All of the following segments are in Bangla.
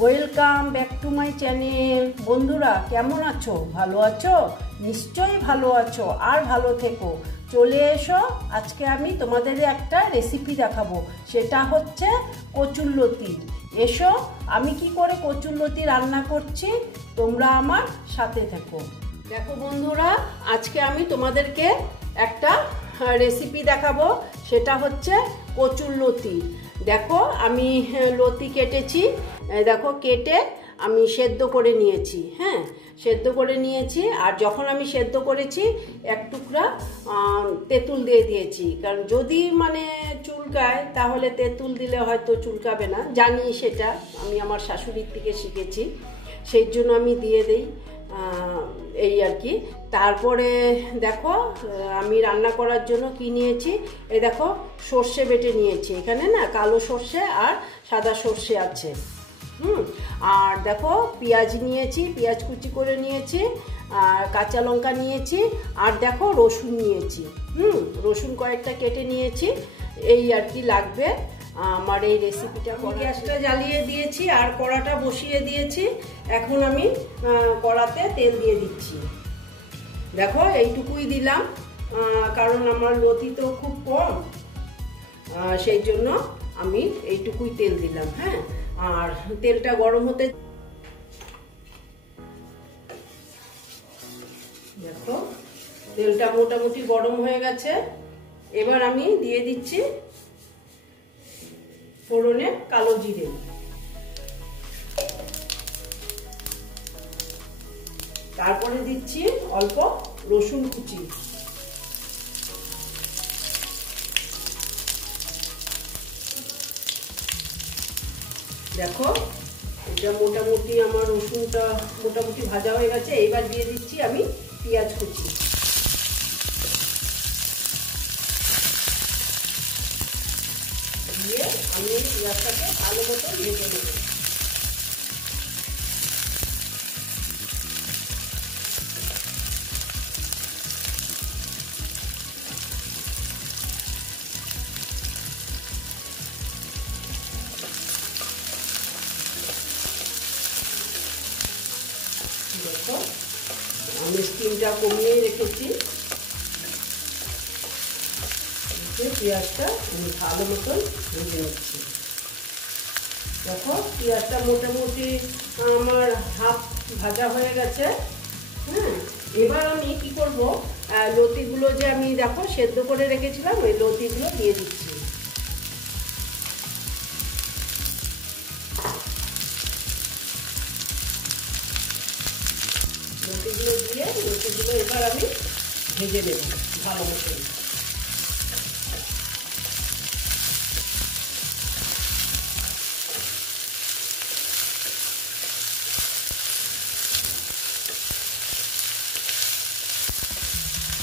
Welcome back to my channel. বন্ধুরা কেমন আছো? ভালো আছো? নিশ্চয়ই ভালো আছো, আর ভালো থেকো। চলে এসো, আজকে আমি তোমাদের একটা রেসিপি দেখাবো, সেটা হচ্ছে কচুরলতি। এসো, আমি কি করে কচুরলতি রান্না করছি তোমরা আমার সাথে থেকো। দেখো বন্ধুরা, আজকে আমি তোমাদেরকে একটা রেসিপি দেখাবো, সেটা হচ্ছে কচুরলতি। দেখো আমি লতি কেটেছি, দেখো কেটে আমি সেদ্ধ করে নিয়েছি। হ্যাঁ, সেদ্ধ করে নিয়েছি। আর যখন আমি সেদ্ধ করেছি এক টুকরা তেঁতুল দিয়ে দিয়েছি, কারণ যদি চুলকায় তাহলে তেঁতুল দিলে হয়তো চুলকাবে না, জানি সেটা, আমি আমার শাশুড়ির থেকে শিখেছি, সেই জন্য আমি দিয়ে দিই, এই আর কি। তারপরে দেখো আমি রান্না করার জন্য কি নিয়েছি, এই দেখো সর্ষে বেটে নিয়েছি, এখানে না কালো সর্ষে আর সাদা সর্ষে আছে। আর দেখো পেঁয়াজ নিয়েছি, পেঁয়াজ কুচি করে নিয়েছি, আর কাঁচা লঙ্কা নিয়েছি, আর দেখো রসুন নিয়েছি। রসুন কয়েকটা কেটে নিয়েছি, এই আর কি লাগবে আমার এই রেসিপিটা। গ্যাসটা জ্বালিয়ে দিয়েছি আর কড়াটা বসিয়ে দিয়েছি। এখন আমি কড়াতে তেল দিয়ে দিচ্ছি। দেখো এইটুকুই দিলাম, কারণ আমার লতি তো খুব কম, সেই জন্য আমি এইটুকুই তেল দিলাম। হ্যাঁ, আর তেলটা গরম হতে, দেখো তেলটা মোটামুটি গরম হয়ে গেছে। এবার আমি দিয়ে দিচ্ছি ফোড়নে কালো জিরে, তারপরে দিচ্ছি অল্প রসুন কুচি, দেখো এটা মোটামুটি আমার রসুনটা মোটামুটি ভাজা হয়ে গেছে। এবার দিয়ে দিচ্ছি আমি পেঁয়াজ কুচি, দিয়ে আমি পেঁয়াজটাকে ভালো মতো ভেজে নেব। দেখো আমি স্টিমটা কমিয়ে রেখেছি, পেঁয়াজটা আমি ভালো মতন ভেজে নিচ্ছি। দেখো পেঁয়াজটা মোটামুটি আমার হাফ ভাজা হয়ে গেছে। হ্যাঁ, এবার আমি কি করব, লতিগুলো যে আমি দেখো সেদ্ধ করে রেখেছিলাম, ওই লতিগুলো দিয়ে দিচ্ছি। লতিগুলো দিয়ে লতিগুলো এবার আমি ভেজে নেব ভালো মতন।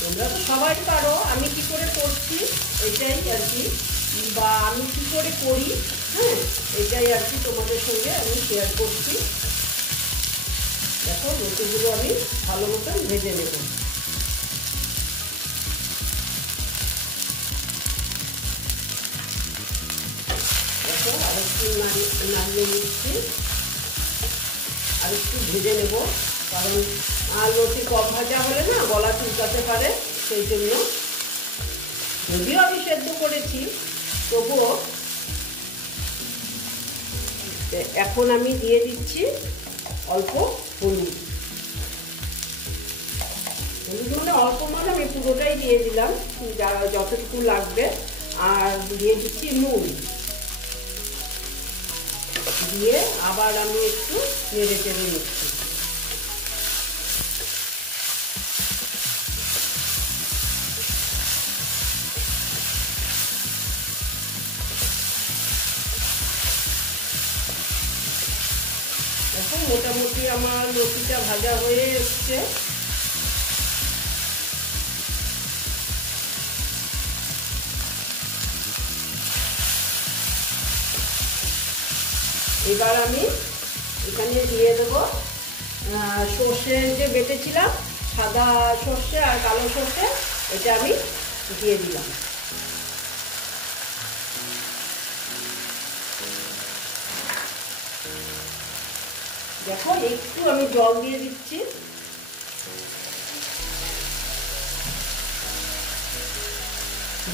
তোমরা তো সবাই পারো, আমি কি করে করছি এটাই আর কি, বা আমি কি করে করি, হ্যাঁ এটাই আর কি তোমাদের সঙ্গে আমি শেয়ার করছি। দেখো রুটিগুলো আমি ভালো মতন ভেজে নেব। দেখো আরেকটু নাড়িয়ে নিচ্ছি, আরেকটু ভেজে নেব, কারণ লতি কম ভাজা হলে না গলা চুলকাতে পারে, সেই জন্য। যদিও আমি সেদ্ধ করেছি তবুও। এখন আমি দিয়ে দিচ্ছি অল্প হলুদ, অল্প আমি পুরোটাই দিয়ে দিলাম, যতটুকু লাগবে। আর দিয়ে দিচ্ছি নুন, দিয়ে আবার আমি একটু নেড়ে চেড়ে নিচ্ছি। দেখো মোটামুটি আমার লতিটা ভাজা হয়ে এসছে। এবার আমি এখানে দিয়ে দেবো সর্ষে যে বেটেছিলাম, সাদা সর্ষে আর কালো সর্ষে, এটা আমি দিয়ে দিলাম। দেখো একটু আমি জল দিয়ে দিচ্ছি।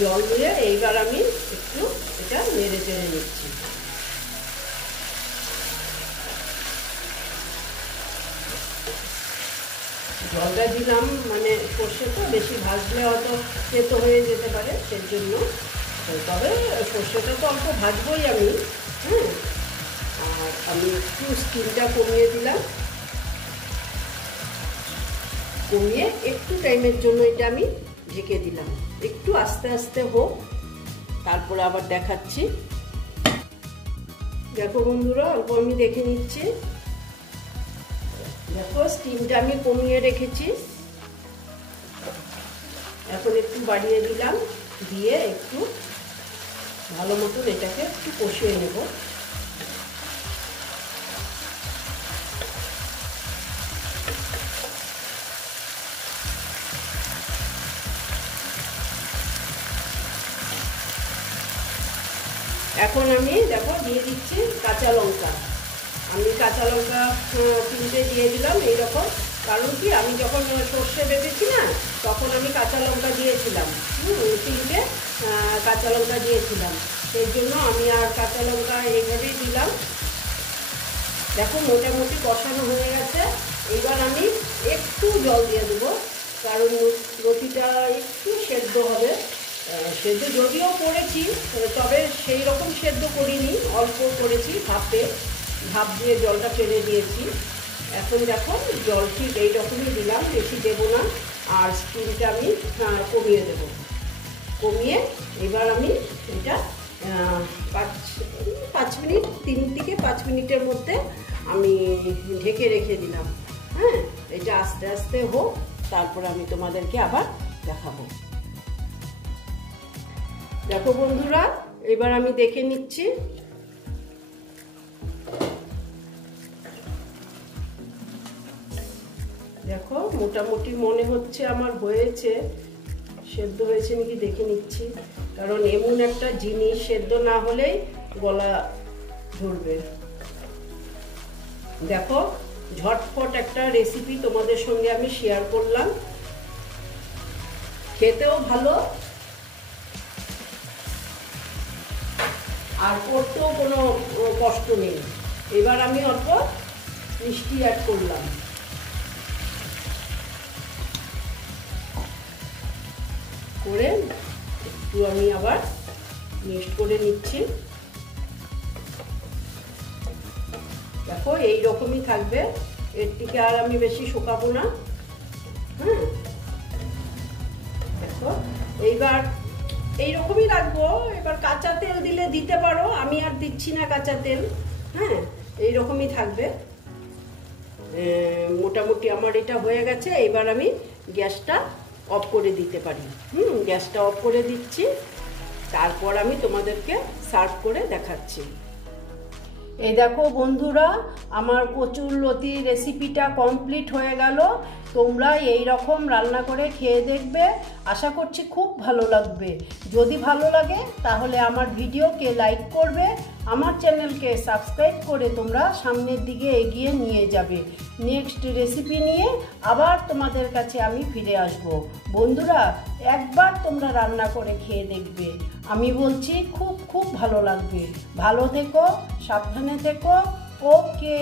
জল দিয়ে এইবার আমি একটু এটা নেড়ে চেড়ে নিচ্ছি। জলটা দিলাম মানে সর্ষেটা বেশি ভাজলে হয়তো তেতো হয়ে যেতে পারে, সেই জন্য। তবে সর্ষেটা তো অল্প ভাজবই আমি, হ্যাঁ। আর আমি একটু স্টিমটা কমিয়ে দিলাম, কমিয়ে একটু টাইমের জন্য এটা আমি ঢেকে দিলাম। একটু আস্তে আস্তে হোক, তারপরে আবার দেখাচ্ছি। দেখো বন্ধুরা, অল্প আমি দেখে নিচ্ছি। দেখো স্টিমটা আমি কমিয়ে রেখেছি, এখন একটু বাড়িয়ে দিলাম, দিয়ে একটু ভালো মতন এটাকে একটু কষিয়ে নেব। এখন আমি দেখো দিয়ে দিচ্ছি কাঁচা লঙ্কা। আমি কাঁচা লঙ্কা 3টে দিয়ে দিলাম এইরকম, কারণ কি আমি যখন সর্ষে বেটেছি না, তখন আমি কাঁচা লঙ্কা দিয়েছিলাম, 3টে কাঁচা লঙ্কা দিয়েছিলাম, সেই জন্য আমি আর কাঁচা লঙ্কা এইভাবেই দিলাম। দেখো মোটামুটি কষানো হয়ে গেছে। এইবার আমি একটু জল দিয়ে দেবো, কারণ লতিটা একটু সেদ্ধ হবে। সেদ্ধ যদিও করেছি, তবে সেই রকম সেদ্ধ করিনি, অল্প করেছি, ভাপ দিয়ে জলটা ফেলে দিয়েছি। এখন দেখো জল ঠিক এইরকমই দিলাম, বেশি দেবো না। আর স্টিমটা আমি কমিয়ে দেব। কমিয়ে এবার আমি এটা 5 মিনিট, 3 থেকে 5 মিনিটের মধ্যে আমি ঢেকে রেখে দিলাম। হ্যাঁ, এটা আস্তে আস্তে হোক, তারপর আমি তোমাদেরকে আবার দেখাবো। দেখো বন্ধুরা, এবার আমি দেখে নিচ্ছি। দেখো মোটামুটি মনে হচ্ছে আমার হয়েছে, সেদ্ধ হয়েছে নাকি দেখে নিচ্ছি, কারণ এমন একটা জিনিস সেদ্ধ না হলেই গলা ধরবে। দেখো ঝটপট একটা রেসিপি তোমাদের সঙ্গে আমি শেয়ার করলাম, খেতেও ভালো আর করতেও কোনো কষ্ট নেই। এবার আমি অল্প মিষ্টি অ্যাড করলাম, করে একটু আমি আবার মিক্সড করে নিচ্ছি। দেখো এই রকমই থাকবে, এর থেকে আর আমি বেশি শুকাবো না। হ্যাঁ, দেখো এইবার এইরকমই রাখবো। এবার কাঁচা তেল দিলে দিতে পারো, আমি আর দিচ্ছি না কাঁচা তেল। হ্যাঁ, এইরকমই থাকবে। মোটামুটি আমার এটা হয়ে গেছে। এবার আমি গ্যাসটা অফ করে দিতে পারি। গ্যাসটা অফ করে দিচ্ছি, তারপর আমি তোমাদেরকে সার্ভ করে দেখাচ্ছি। এই দেখো বন্ধুরা, আমার কচুরলতি রেসিপিটা কমপ্লিট হয়ে গেল। তোমরা এই রকম রান্না করে খেয়ে দেখবে, আশা করছি খুব ভালো লাগবে। যদি ভালো লাগে তাহলে আমার ভিডিওকে লাইক করবে, আমার চ্যানেলকে সাবস্ক্রাইব করে তোমরা সামনের দিকে এগিয়ে নিয়ে যাবে। নেক্সট রেসিপি নিয়ে আবার তোমাদের কাছে আমি ফিরে আসব। বন্ধুরা, একবার তোমরা রান্না করে খেয়ে দেখবে, আমি বলছি খুব খুব ভালো লাগবে। ভালো থেকো, সাবধানে থেকো। ওকে।